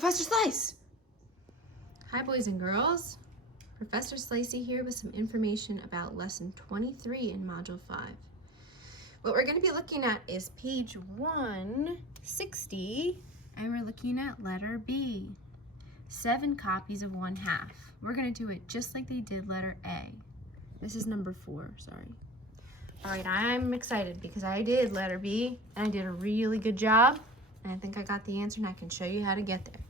Professor Slice! Hi boys and girls, Professor Slicey here with some information about lesson 23 in module 5. What we're going to be looking at is page 160 and we're looking at letter B, 7 copies of 1/2. We're going to do it just like they did letter A. This is number 4, sorry. Alright, I'm excited because I did letter B and I did a really good job and I think I got the answer and I can show you how to get there.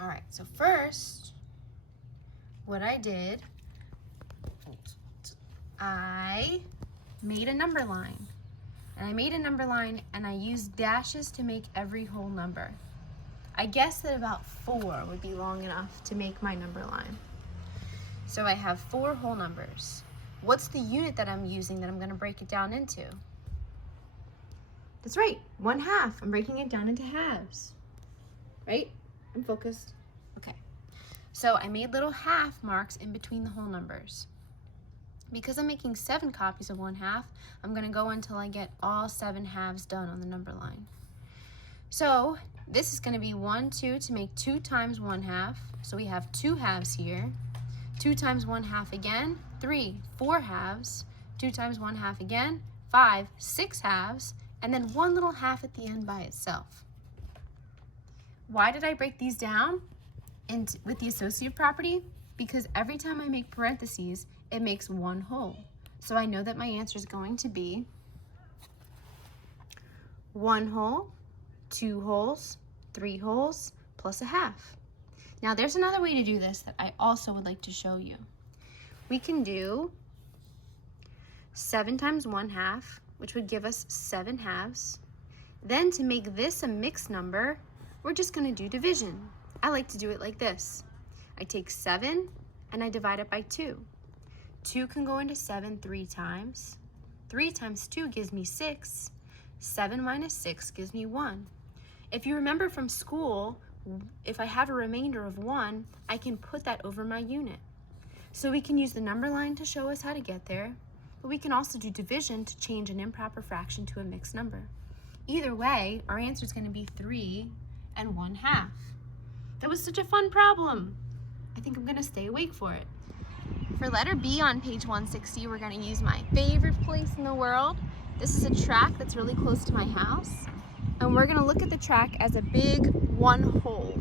All right, so first, what I did, I made a number line. And I made a number line and I used dashes to make every whole number. I guessed that about 4 would be long enough to make my number line. So I have 4 whole numbers. What's the unit that I'm using that I'm going to break it down into? That's right, 1/2. I'm breaking it down into halves, right? I'm focused. Okay. So I made little half marks in between the whole numbers. Because I'm making 7 copies of 1/2, I'm going to go until I get all 7 halves done on the number line. So this is going to be 1, 2 to make 2 times 1/2. So we have 2 halves here. 2 times 1/2 again. 3, 4 halves. 2 times 1/2 again. 5, 6 halves. And then 1 little half at the end by itself. Why did I break these down with the associative property? Because every time I make parentheses, it makes 1 whole. So I know that my answer is going to be 1 whole, 2 wholes, 3 wholes, plus a half. Now there's another way to do this that I also would like to show you. We can do 7 times 1/2, which would give us 7 halves. Then to make this a mixed number, we're just going to do division. I like to do it like this. I take 7 and I divide it by 2. 2 can go into 7 3 times. 3 times 2 gives me 6. 7 minus 6 gives me 1. If you remember from school, if I have a remainder of 1, I can put that over my unit. So we can use the number line to show us how to get there, but we can also do division to change an improper fraction to a mixed number. Either way, our answer is going to be 3 and 1/2. That was such a fun problem. I think I'm going to stay awake for it. For letter B on page 160, we're going to use my favorite place in the world. This is a track that's really close to my house. And we're going to look at the track as a big 1 whole.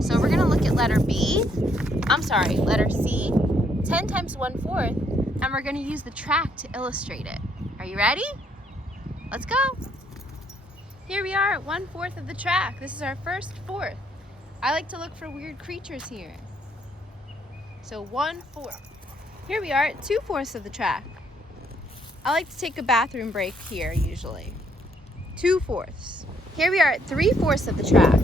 So we're going to look at letter C, 10 times 1/4, and we're going to use the track to illustrate it. Are you ready? Let's go. Here we are at 1/4 of the track. This is our first 4th. I like to look for weird creatures here. So 1/4. Here we are at 2/4 of the track. I like to take a bathroom break here usually. 2/4. Here we are at 3/4 of the track.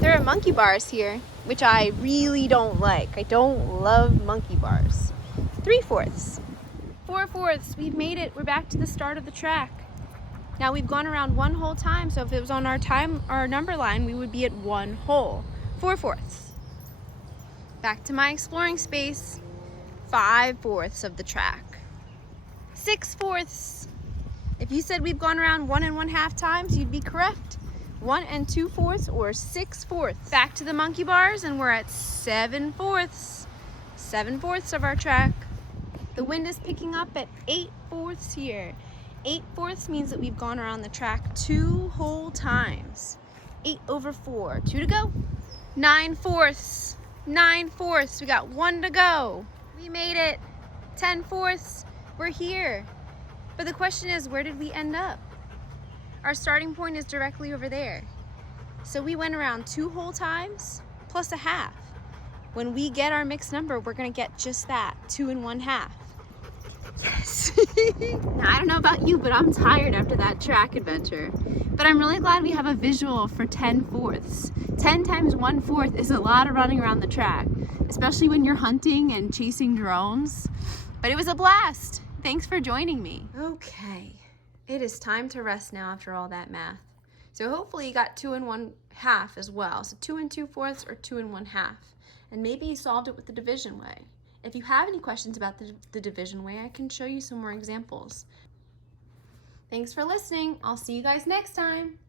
There are monkey bars here, which I really don't like. I don't love monkey bars. 3/4. 4/4. We've made it. We're back to the start of the track. Now we've gone around 1 whole time, so if it was on our number line, we would be at 1 whole. 4/4. Back to my exploring space. 5/4 of the track. 6/4. If you said we've gone around 1 1/2 times, you'd be correct. 1 2/4 or 6/4. Back to the monkey bars, and we're at 7/4. 7/4 of our track. The wind is picking up at 8/4 here. 8/4 means that we've gone around the track 2 whole times. 8/4. 2 to go. 9/4. 9/4. We got 1 to go. We made it. 10/4. We're here. But the question is, where did we end up? Our starting point is directly over there. So we went around 2 whole times plus a half. When we get our mixed number, we're going to get just that, 2 and 1/2. Yes. Now, I don't know about you, but I'm tired after that track adventure. But I'm really glad we have a visual for 10/4. 10 times 1/4 is a lot of running around the track, especially when you're hunting and chasing drones. But it was a blast. Thanks for joining me. Okay, it is time to rest now after all that math. So hopefully you got 2 and 1/2 as well. So 2 2/4 or 2 1/2. And maybe you solved it with the division way. If you have any questions about the division way, I can show you some more examples. Thanks for listening. I'll see you guys next time.